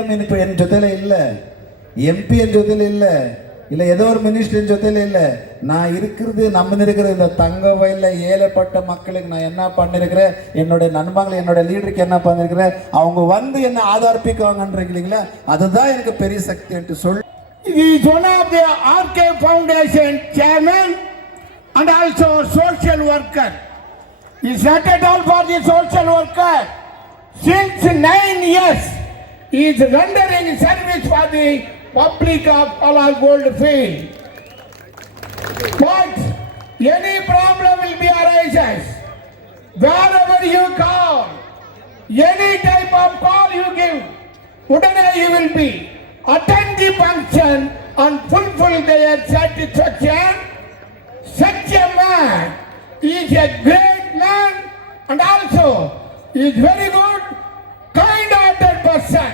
M N ಜೊತೆಲೇ ಇಲ್ಲ, MP என் ஜொತೆல இல்லை ஏதோ ஒரு மினிஸ்டரின் ஜொತೆல இல்லை. நான் இருக்கிறது இருக்கிற இந்த தங்க வயல்ல ஏழைப்பட்ட மக்களுக்கு நான் என்ன பண்ணிருக்கிறேன், என்னுடைய நண்பர்கள் என்னோட லீடருக்கு என்ன பண்ணிருக்கிறேன், அவங்க வந்து என்ன ஆதரிப்பிக்குவாங்கன்றீங்க இல்லைங்களா, அதுதான் எனக்கு பெரிய சக்தி என்று சொல்லி. He is one of the RK Foundation chairman and also social worker. He is not at all for the social worker. Since 9 years, he is rendering service for the public of Palav Goldfield. But any problem will be arises. Wherever you call, any type of call you give, udane you will be attend the function and fulfill their satisfaction. Such a man is a great man and also is very good, kind-hearted person.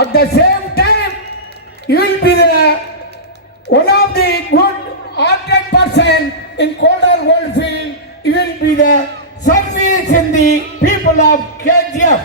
At the same time, you will be one of the good-hearted person in Kolar Goldfield. You will be the service in the people of KGF.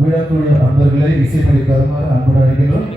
விழாக்குழு அன்பர்களை இசைப்படி தருமாறு அன்புடன் அழைக்கிறோம்.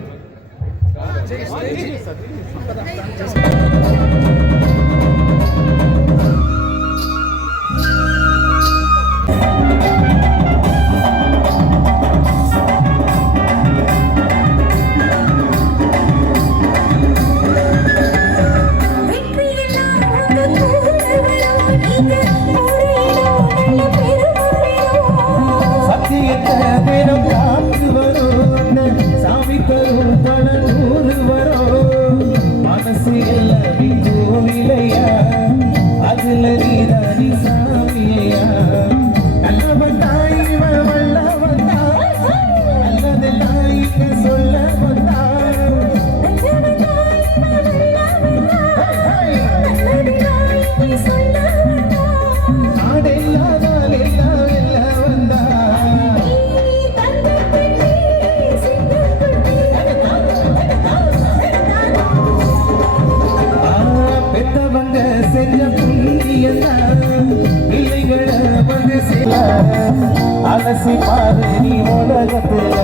அலசி பாரு நீ உலகத்துல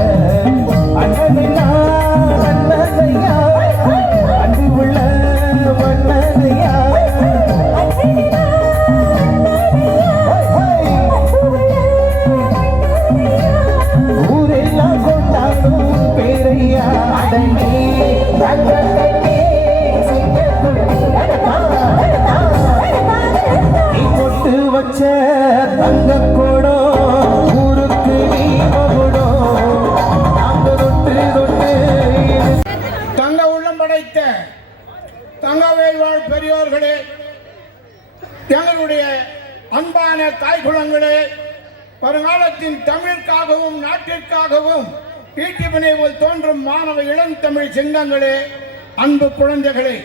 அண்ணனையா அண்ணனையா அன்பு உள்ள மன்னனையா ஊரெல்லாம் கொண்டாடும் பேரையா அடங்கி நீ கொட்டு வச்ச தங்க கோடோ ஊருக்கு நீ மகுடோ நாங்க தொட்டு தொட்டு தங்க உள்ளம் படைத்த தங்கவேல் வாழ் பெரியோர்களே, எங்களுடைய அன்பான தாய் குலங்களே, வருங்காலத்தின் தமிழுக்காகவும் நாட்டிற்காகவும் ஈட்டிவினை போல் தோன்றும் மாணவ இளம் தமிழ் சிங்கங்களே, அன்பு குழந்தைகளே,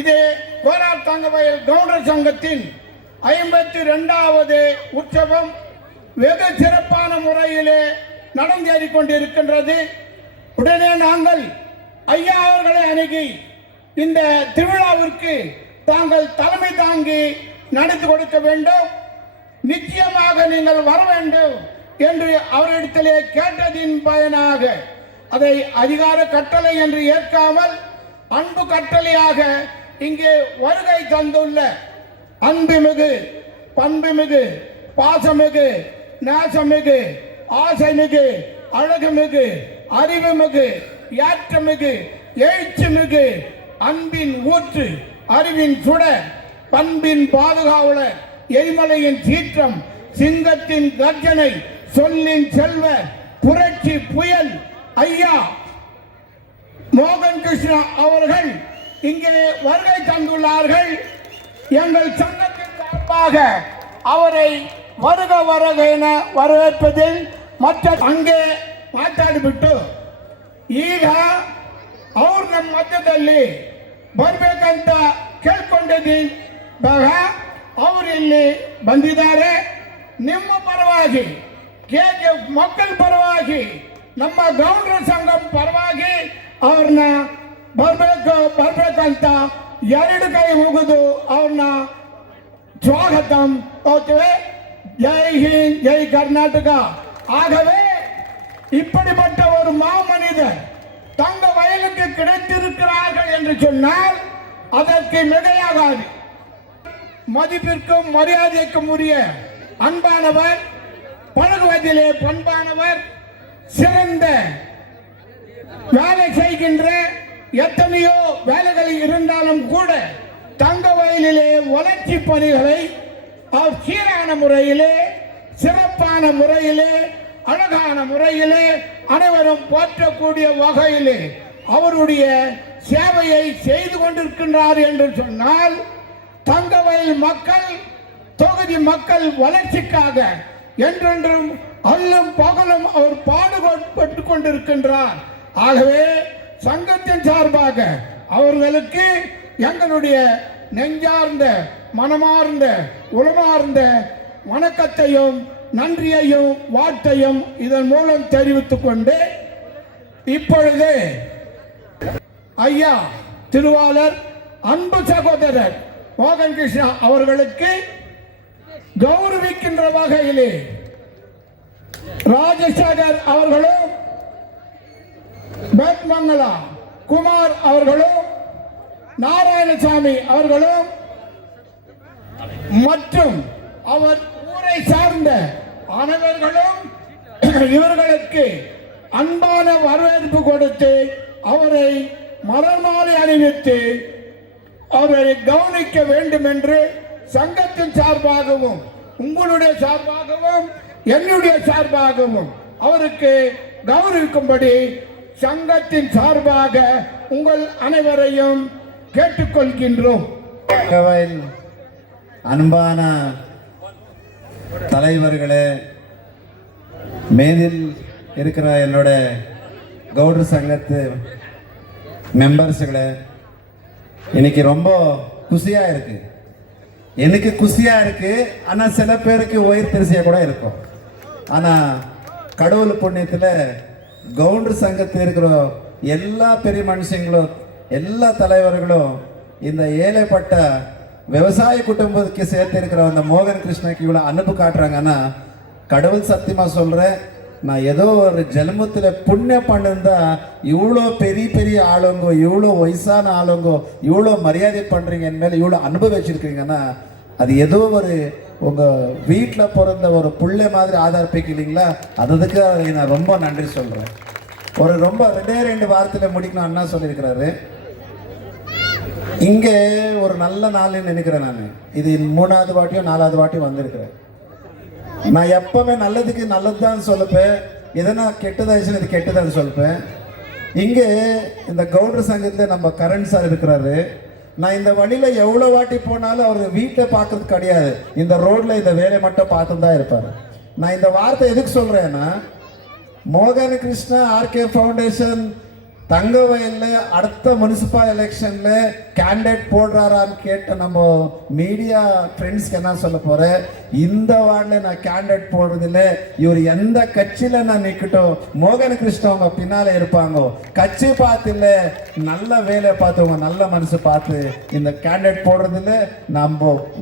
இது கோரார் தங்கவயல் கவுண்டர் சங்கத்தின் 52வது உற்சவம் வெகு சிறப்பான முறையிலே நடந்தேறிக் கொண்டிருக்கின்றது. உடனே நாங்கள் ஐயா அவர்களை அணுகி இந்த திருவிழாவிற்கு தாங்கள் தலைமை தாங்கி நடத்தி கொடுக்க வேண்டும், நிச்சயமாக நீங்கள் வர வேண்டும் என்று அவரிடத்திலே கேட்டதின் பயனாக அதை அதிகார கட்டளை என்று ஏற்காமல் அன்பு கட்டளையாக இங்கே வருகை தந்துள்ள அன்புமிகு பண்புமிகு பாசமிகு நேசமிகு ஆசைமிகு அழகுமிகு அறிவுமிகு ஏற்றமிகு எழுச்சிமிகு அன்பின் ஊற்று அறிவின் சுடர் பண்பின் பாதுகாவலர் எரிமலையின் சீற்றம் சிங்கத்தின் கர்ஜனை சொல்லின் செல்வ புரட்சி புயல் ஐயா மோகன் கிருஷ்ணா அவர்கள் இங்கே வருகை தந்துள்ளார்கள். எங்கள் சங்கத்தின் சார்பாக அவரை வருக வருக என வரவேற்பதில் ಮತ್ತ ಹಂಗೆ ಮಾತಾಡಿಬಿಟ್ಟು ಈಗ ಅವ್ರು ನಮ್ಮ ಮಧ್ಯದಲ್ಲಿ ಬರಬೇಕಂತ ಕೇಳ್ಕೊಂಡಿದ್ದೀನಿ. ಅವರು ಇಲ್ಲಿ ಬಂದಿದ್ದಾರೆ. ನಿಮ್ಮ ಪರವಾಗಿ ಕೆಕೆ ಮಕ್ಕಳ ಪರವಾಗಿ ನಮ್ಮ ಗೌಂಡ್ರ ಸಂಘಂ ಪರವಾಗಿ ಅವ್ರನ್ನ ಬರ್ಬೇಕಂತ ಎರಡು ಕೈ ಮುಗಿದು ಅವ್ರನ್ನ ಸ್ವಾಗತಂ ಹೋಗ್ತೇವೆ. ஜெய் ஹிந்த், ஜெய் கர்நாடகா. ஆகவே இப்படிப்பட்ட ஒரு மாமனிதர் தங்க வயலுக்கு கிடைத்திருக்கிறார்கள் என்று சொன்னால் அதற்கு மிகையாகாது. மதிப்பிற்கும் மரியாதைக்கும் உரிய அன்பானவர், பழகுவதிலே பண்பானவர், சிறந்த வேலை செய்கின்ற எத்தனையோ வேலைகள் இருந்தாலும் கூட தங்க வயலிலே வளர்ச்சி பணிகளை சீரான முறையிலே, சிறப்பான முறையிலே, அழகான முறையிலே அனைவரும் போற்றக்கூடிய வகையிலே அவருடைய சேவையை செய்து கொண்டிருக்கின்றார் என்று சொன்னால் தங்கவயல் மக்கள், தொகுதி மக்கள் வளர்ச்சிக்காக என்றென்றும் அல்லும் பகலும் அவர் பாடுபட்டு கொண்டிருக்கின்றார். ஆகவே சங்கத்தின் சார்பாக அவர்களுக்கு எங்களுடைய நெஞ்சார்ந்த மனமார்ந்த உளமார்ந்த வணக்கத்தையும் நன்றியையும் வாழ்த்தையும் இதன் மூலம் தெரிவித்துக் கொண்டு இப்பொழுது ஐயா திருவாளர் அன்பு சகோதரர் மோகன் கிருஷ்ணா அவர்களுக்கு கௌரவிக்கின்ற வகையிலே ராஜசேகர் அவர்களும், பேட்மங்கலா குமார் அவர்களும், நாராயணசாமி அவர்களும் மற்றும் அவர் ஊரை சார்ந்த அனைவர்களும் இவர்களுக்கு அன்பான வரவேற்பு கொடுத்து அவரை மலர் மாலை அணிவித்து அவரை கவனிக்க வேண்டும் என்று சங்கத்தின் சார்பாகவும் உங்களுடைய சார்பாகவும் என்னுடைய சார்பாகவும் அவருக்கு கௌரவிக்கும்படி சங்கத்தின் சார்பாக உங்கள் அனைவரையும் கேட்டுக்கொள்கின்றோம். அன்பான தலைவர்களே, மேதில் இருக்கிற என்னோட கவுடர் சங்கத்து மெம்பர்ஸுகளே, இன்னைக்கு ரொம்ப குஷியாக இருக்கு. எனக்கு குஷியாக இருக்கு. ஆனால் சில பேருக்கு உயிர் திருசியாக கூட இருக்கும். ஆனால் கடவுள் புண்ணியத்தில் கவுண்டர் சங்கத்தில் இருக்கிற எல்லா பெரிய மனுஷங்களும் எல்லா தலைவர்களும் இந்த ஏழைப்பட்ட விவசாய குடும்பத்துக்கு சேர்த்து இருக்கிற அந்த மோகன் கிருஷ்ணக்கு இவ்வளோ அனுப்பு காட்டுறாங்கன்னா கடவுள் சத்தியமாக சொல்கிறேன், நான் ஏதோ ஒரு ஜென்மத்தில் புண்ணியம் பண்ணிருந்தா இவ்வளோ பெரிய பெரிய ஆளுங்கோ, இவ்வளோ வயசான ஆளுங்கோ இவ்வளோ மரியாதை பண்ணுறீங்க, என் மேலே இவ்வளோ அனுபவிச்சிருக்கீங்கன்னா அது ஏதோ ஒரு உங்கள் வீட்டில் பிறந்த ஒரு பிள்ளை மாதிரி ஆதாரப்பிக்கு இல்லைங்களா? அதுக்கு நான் ரொம்ப நன்றி சொல்கிறேன். ஒரு ரொம்ப 2 வாரத்தில் முடிக்கணும் அண்ணா சொல்லியிருக்கிறாரு. இங்கே ஒரு நல்ல நாள்னு நினைக்கிறேன். நான் இது 3வது வாட்டியோ 4வது வாட்டியோ வந்திருக்கிறேன். நான் எப்பவுமே நல்லதுக்கு நல்லது தான் சொல்லுப்பேன், எதனா கெட்டதாச்சுன்னு இது கெட்டதான்னு சொல்லுப்பேன். இங்கே இந்த கவுண்டர் சங்கத்தில் நம்ம கரண் சார் இருக்கிறாரு. நான் இந்த வழியில் எவ்வளோ வாட்டி போனாலும் அவர் வீட்டை பார்க்கறது கிடையாது, இந்த ரோட்டில் இந்த வேலை மட்டும் பார்த்து தான் இருப்பார். நான் இந்த வார்த்தை எதுக்கு சொல்கிறேன்னா, மோகன் கிருஷ்ணா ஆர்கே ஃபவுண்டேஷன் தங்கவயலில் அடுத்த முனிசிபல் எலெக்ஷனில் கேண்டிடேட் போடுறாரான்னு கேட்ட நம்ம மீடியா ஃப்ரெண்ட்ஸ்க்கு என்ன சொல்ல போகிறேன், இந்த வார்டில் நான் கேண்டிடேட் போடுறதில்ல, இவர் எந்த கட்சியில் நான் நிற்கட்டும் மோகன் கிருஷ்ணா அவங்க பின்னால் இருப்பாங்க, கட்சி பார்த்து இல்லை நல்ல வேலையை பார்த்து உங்க நல்ல மனசு பார்த்து இந்த கேண்டிடேட் போடுறதில்ல,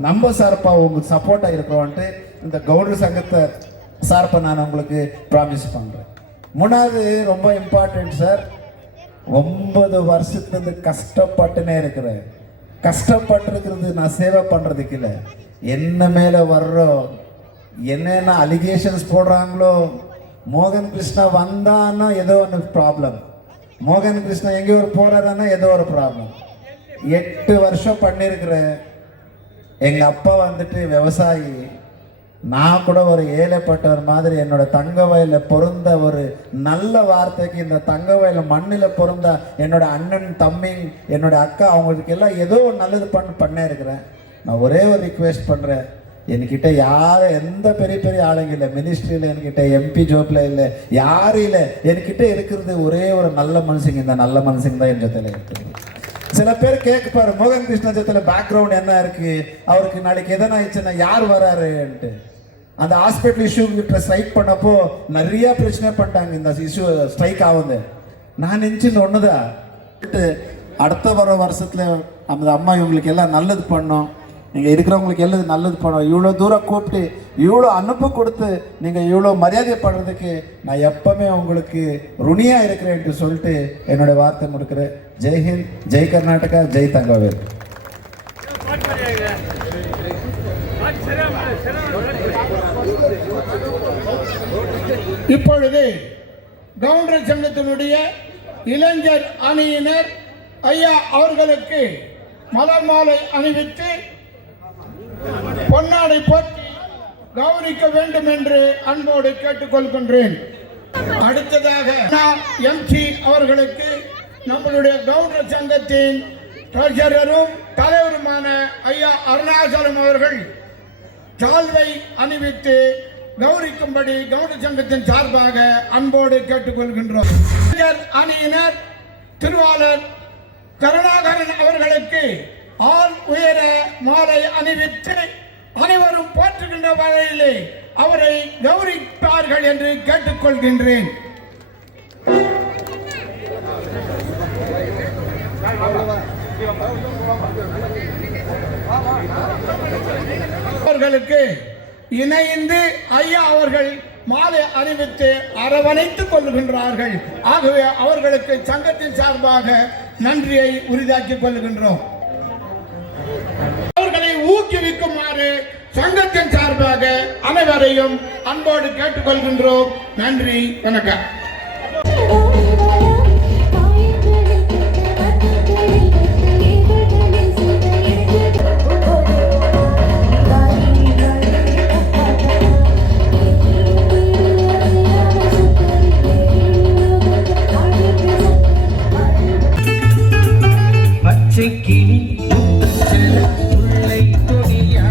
நம்ம சார்பாக உங்களுக்கு சப்போர்ட்டாக இருக்கிறோன்ட்டு இந்த கவுண்டர் சங்கத்தை சார்பாக நான் உங்களுக்கு ப்ராமிஸ் பண்ணுறேன். 3வது ரொம்ப இம்பார்ட்டன்ட் சார், 9 வருஷத்துலேருந்து கஷ்டப்பட்டுனே இருக்கிறேன். கஷ்டப்பட்டுருக்கிறது நான் சேவை பண்ணுறதுக்கு இல்லை, என்ன மேலே வர்றோம் என்னென்ன அலிகேஷன்ஸ் போடுறாங்களோ. மோகன் கிருஷ்ணா வந்தான்னா ஏதோ ஒன்று ப்ராப்ளம், மோகன் கிருஷ்ணா எங்கேயோ ஒரு போகிறாருன்னா ஏதோ ஒரு ப்ராப்ளம். 8 வருஷம் பண்ணியிருக்கிறேன். எங்கள் அப்பா வந்துட்டு விவசாயி, நான் கூட ஒரு ஏழைப்பட்டவர் மாதிரி என்னோட தங்க வயலில் பிறந்த ஒரு நல்ல வார்த்தைக்கு இந்த தங்க வயலில் மண்ணில் பிறந்த என்னோட அண்ணன் தம்பி என்னோட அக்கா அவங்களுக்கு எல்லாம் ஏதோ ஒரு நல்லது பண்ணே இருக்கிறேன். நான் ஒரே ஒரு ரிக்வெஸ்ட் பண்ணுறேன், என்கிட்ட யாரும் எந்த பெரிய பெரிய ஆளுங்க இல்லை, மினிஸ்ட்ரியில் என்கிட்ட எம்பி ஜோப்பில் இல்லை, யாரும் இல்லை, என்கிட்ட இருக்கிறது ஒரே ஒரு நல்ல மனுஷங்க. இந்த நல்ல மனுஷங்க தான் என் ஜொத்தையில் இருக்குது. சில பேர் கேட்கப்பாரு, மோகன் கிருஷ்ணா ஜொத்தையில் பேக்ரவுண்ட் என்ன இருக்குது, அவருக்கு நாளைக்கு எதனா ஆயிடுச்சுன்னா யார் வராருன்ட்டு. அந்த ஹாஸ்பிட்டல் இஷ்யூ கிட்ட ஸ்ட்ரைக் பண்ணப்போ நிறைய பிரச்சனை பண்ணிட்டாங்க. இந்த இஷ்யூ ஸ்ட்ரைக் ஆகுது. நான் நினச்சின்னு ஒன்றுதான், அடுத்த வர வருஷத்தில் அந்த அம்மா இவங்களுக்கு எல்லாம் நல்லது பண்ணோம், நீங்கள் இருக்கிறவங்களுக்கு எல்லாம் நல்லது பண்ணோம், இவ்வளோ தூரம் கூப்பிட்டு இவ்வளோ அனுப்பு கொடுத்து நீங்கள் இவ்வளோ மரியாதை பண்ணுறதுக்கு நான் எப்பவுமே உங்களுக்கு ருணியாக இருக்கிறேன்ட்டு சொல்லிட்டு என்னோட வார்த்தை முடிக்கிறேன். ஜெய்ஹிந்த், ஜெய் கர்நாடகா, ஜெய் தங்கவேல். இப்பொழுது கவுண்டர் சங்கத்தினுடைய இளைஞர் அணியினர் ஐயா அவர்களுக்கு மலர் மாலை அணிவித்து பொன்னாடை போற்றி கௌரவிக்க வேண்டும் என்று அன்போடு கேட்டுக்கொள்கின்றேன். அடுத்ததாக எம்சி அவர்களுக்கு நம்மளுடைய கவுண்டர் சங்கத்தின் ட்ரெஷரரும் தலைவருமான ஐயா அருணாச்சலம் அவர்கள் சால்வை அணிவித்து கௌரவிக்கும்படி கவுண்டர் சங்கத்தின் சார்பாக அன்போடு கேட்டுக்கொள்கின்றோம். அணியினர் திருவாளர் கருணாகரன் அவர்களுக்கு ஆள் உயர மாலை அணிவித்து அனைவரும் போற்றுகின்ற வகையிலே அவரை கௌரவிப்பார்கள் என்று கேட்டுக்கொள்கின்றேன். அவர்களுக்கு இணைந்து ஐயா அவர்கள் மாலை அணிவித்து அரவணைத்துக் கொள்கின்றார்கள். ஆகவே அவர்களுக்கு சங்கத்தின் சார்பாக நன்றியை உரிதாக்கிக் கொள்கின்றோம். அவர்களை ஊக்குவிக்குமாறு சங்கத்தின் சார்பாக அனைவரையும் அன்போடு கேட்டுக்கொள்கின்றோம். நன்றி, வணக்கம். பச்சை கிளி செல்ல முல்லை கொடியா